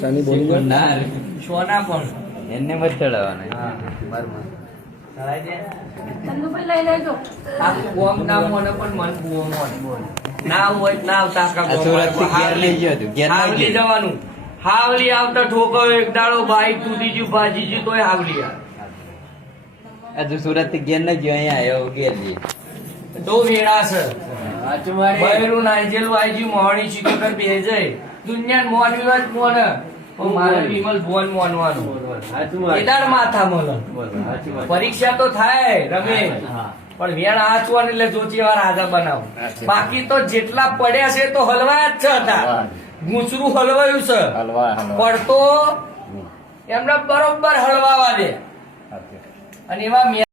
શનિ બોલી ના સોના પણ એને મત ચડાવવાના. આ કોમ ના મોને પણ મન બુઓ મોન ના હોય ના આવતા સુરત થી ઘેર લઈ ગયો તું. ઘેર લઈ હાવલી ગયો. જવાનું. હાવલી આવતા ઠોકો એક દાડો બાઈક તૂટી ગયું ભાજી ગયું તોય હાવલી હજુ સુરત થી ઘેર ન ગયો, અહીંયા આવ્યો ઘેર જઈએ. તો વેળા છે બૈરું નાઈજેલું આઈ ગયું મોહણી શીખર બે જાય દુનિયા મોનવી વાત મોને પણ મારે વિમલ ભુવન મોનવાનું કેદાર માથા મોન પરીક્ષા તો થાય રમેશ પણ વેણ આચવાનું એટલે જોચી વાર હાજર બનાવો. બાકી તો જેટલા પડ્યા છે તો હલવાયા જ છે હતા. ગુંચરું હલવાયું છે પડતો એમને બરોબર હલવાવા દે અને એવા